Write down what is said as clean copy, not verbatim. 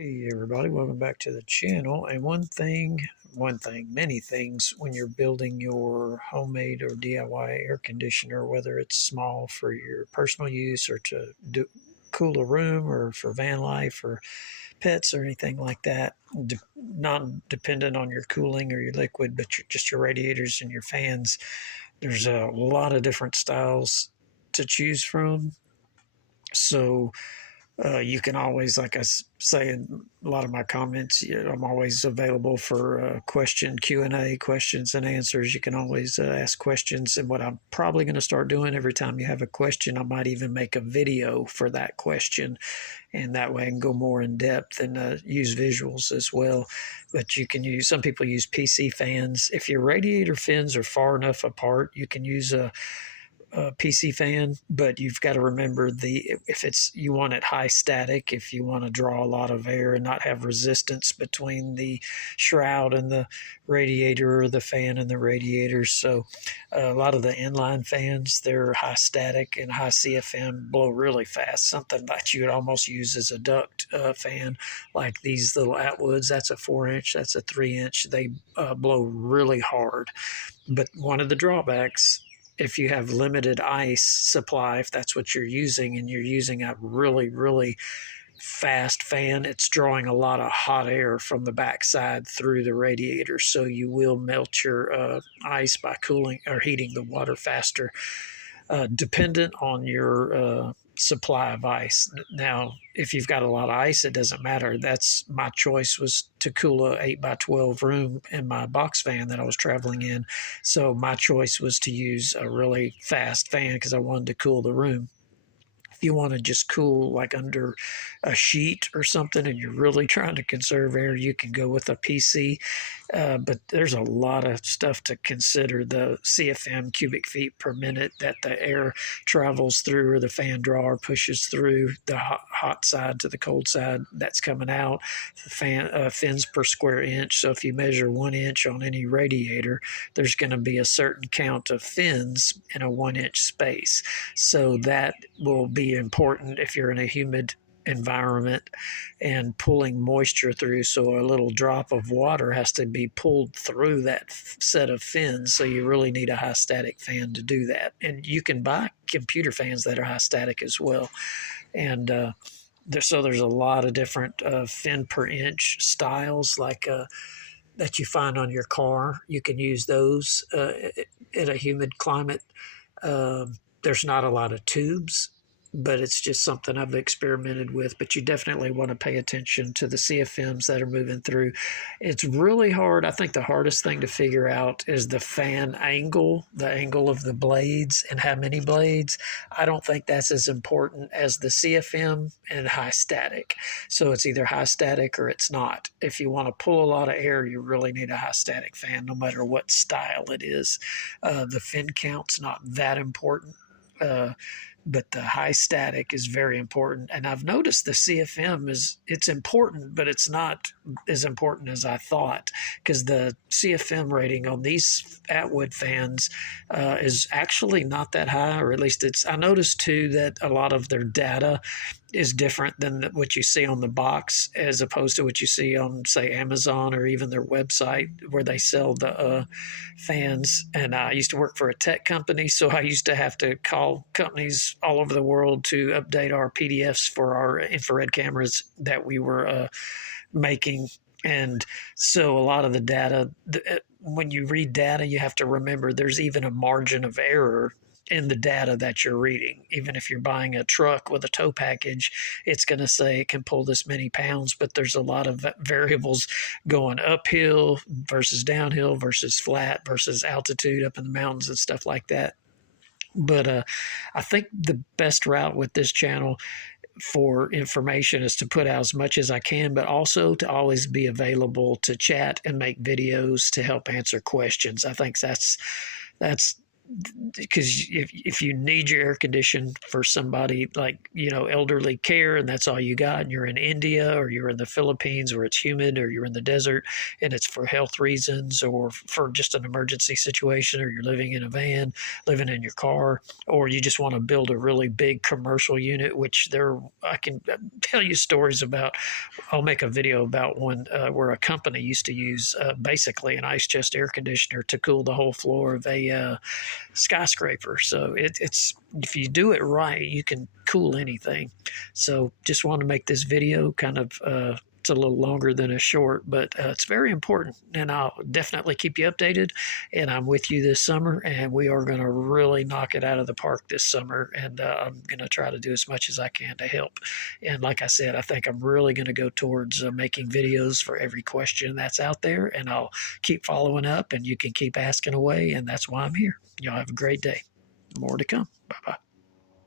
Hey everybody, welcome back to the channel. And many things when you're building your homemade or DIY air conditioner, whether it's small for your personal use or to cool a room or for van life or pets or anything like that, not dependent on your cooling or your liquid, but just your radiators and your fans. There's a lot of different styles to choose from. So you can always, like say in a lot of my comments, I'm always available for Q&A, questions and answers. You can always ask questions. And what I'm probably going to start doing every time you have a question, I might even make a video for that question. And that way I can go more in depth and use visuals as well. But some people use PC fans. If your radiator fins are far enough apart, you can use a PC fan, but you've got to remember if it's you want it high static, if you want to draw a lot of air and not have resistance between the shroud and the radiator or the fan and the radiator. So a lot of the inline fans, they're high static and high CFM, blow really fast. Something that you would almost use as a duct fan, like these little Atwoods. That's a 4-inch, that's a 3-inch. They blow really hard. But one of the drawbacks, if you have limited ice supply, if that's what you're using and you're using a really, really fast fan, it's drawing a lot of hot air from the backside through the radiator. So you will melt your ice by cooling or heating the water faster, dependent on your supply of ice. Now, if you've got a lot of ice, it doesn't matter. That's my choice, was to cool a 8x12 room in my box fan that I was traveling in. So my choice was to use a really fast fan because I wanted to cool the room. If you want to just cool like under a sheet or something and you're really trying to conserve air, you can go with a PC. But there's a lot of stuff to consider. The CFM, cubic feet per minute, that the air travels through, or the fan drawer pushes through the hot side to the cold side that's coming out. The fins per square inch. So if you measure 1 inch on any radiator, there's going to be a certain count of fins in a 1 inch space. So that will be important if you're in a humid environment and pulling moisture through. So a little drop of water has to be pulled through that set of fins. So you really need a high static fan to do that. And you can buy computer fans that are high static as well. And so there's a lot of different fin per inch styles, like that you find on your car. You can use those in a humid climate. There's not a lot of tubes, but it's just something I've experimented with. But you definitely want to pay attention to the CFMs that are moving through. It's really hard. I think the hardest thing to figure out is the fan angle, the angle of the blades and how many blades. I don't think that's as important as the CFM and high static. So it's either high static or it's not. If you want to pull a lot of air, you really need a high static fan, no matter what style it is. The fin count's not that important. Uh, but the high static is very important. And I've noticed the CFM it's important, but it's not as important as I thought, because the CFM rating on these Atwood fans is actually not that high, or at least I noticed too that a lot of their data is different than what you see on the box, as opposed to what you see on, say, Amazon or even their website where they sell the fans. And I used to work for a tech company, so I used to have to call companies all over the world to update our PDFs for our infrared cameras that we were making. And so a lot of the data, when you read data, you have to remember there's even a margin of error in the data that you're reading. Even if you're buying a truck with a tow package, it's going to say it can pull this many pounds, but there's a lot of variables going uphill versus downhill versus flat versus altitude up in the mountains and stuff like that. But I think the best route with this channel for information is to put out as much as I can, but also to always be available to chat and make videos to help answer questions. I think that's because if you need your air conditioned for somebody like, elderly care, and that's all you got, and you're in India or you're in the Philippines where it's humid, or you're in the desert and it's for health reasons or for just an emergency situation, or you're living in a van, living in your car, or you just want to build a really big commercial unit, which I can tell you stories about. I'll make a video about one where a company used to use basically an ice chest air conditioner to cool the whole floor of a skyscraper. So it's if you do it right, you can cool anything. So just want to make this video kind of it's a little longer than a short, but it's very important, and I'll definitely keep you updated. And I'm with you this summer, and we are going to really knock it out of the park this summer. And I'm going to try to do as much as I can to help. And like I said, I think I'm really going to go towards making videos for every question that's out there, and I'll keep following up, and you can keep asking away, and that's why I'm here. Y'all have a great day. More to come. Bye bye.